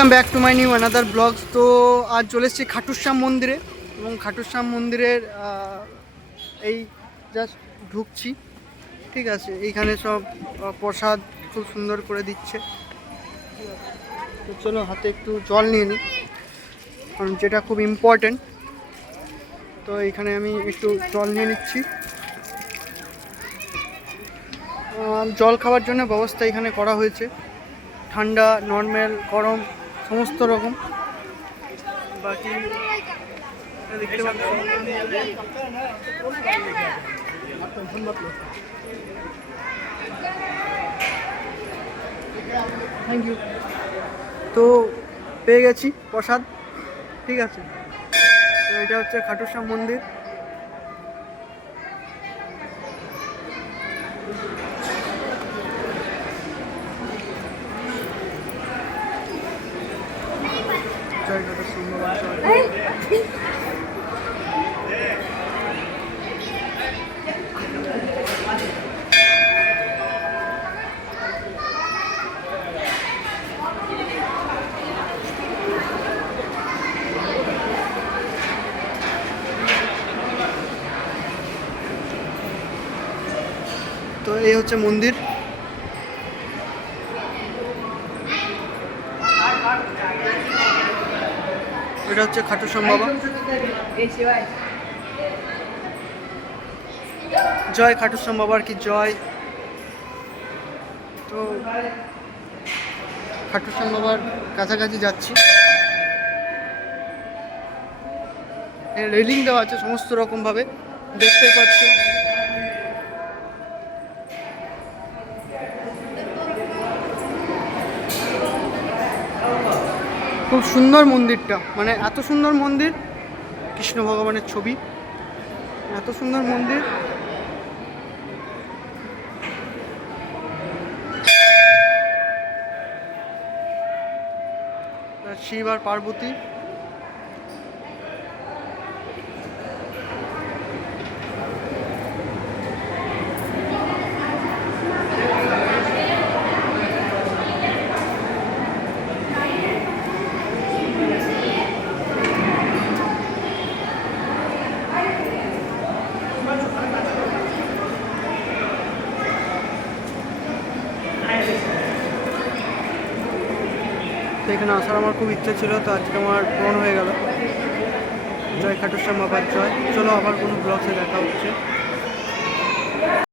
Welcome back to my new another blogs. তো আজ চলে এসেছি খাটুশ্যাম মন্দিরে এবং খাটুশ্যাম মন্দিরের এই জাস্ট ঢুকছি, ঠিক আছে। এইখানে সব প্রসাদ খুব সুন্দর করে দিচ্ছে। তো চলো হাতে একটু জল নিয়ে নিই, কারণ যেটা খুব ইম্পর্টেন্ট। তো এইখানে আমি একটু জল নিয়ে নিচ্ছি। জল খাওয়ার জন্য ব্যবস্থা এখানে করা হয়েছে, ঠান্ডা, নর্মাল, গরম, সমস্ত রকম। বাকি দেখতে পাচ্ছি থ্যাংক ইউ। তো পেয়ে গেছি প্রসাদ, ঠিক আছে। তো এটা হচ্ছে খাটুশ্যাম মন্দির। জয় খাটুশ্যাম বাবা, জয়। তো এই হচ্ছে মন্দির। এটা হচ্ছে খাটুশ্যাম বাবা। জয় খাটুশ্যাম বাবার কি জয়। তো খাটুশ্যাম বাবার কাছাকাছি যাচ্ছি। রেলিং দেওয়া আছে সমস্ত রকম ভাবে, দেখতে পাচ্ছ। খুব সুন্দর মন্দিরটা, মানে এত সুন্দর মন্দির, কৃষ্ণ ভগবানের ছবি, এত সুন্দর মন্দির। শিব আর পার্বতী। তো এখানে আসার আমার খুব ইচ্ছা ছিল, তো আজকে আমার পূরণ হয়ে গেল। জয় খাটুশ্যাম বাবার জয়। চলো আবার কোনো ব্লগে দেখা হচ্ছে।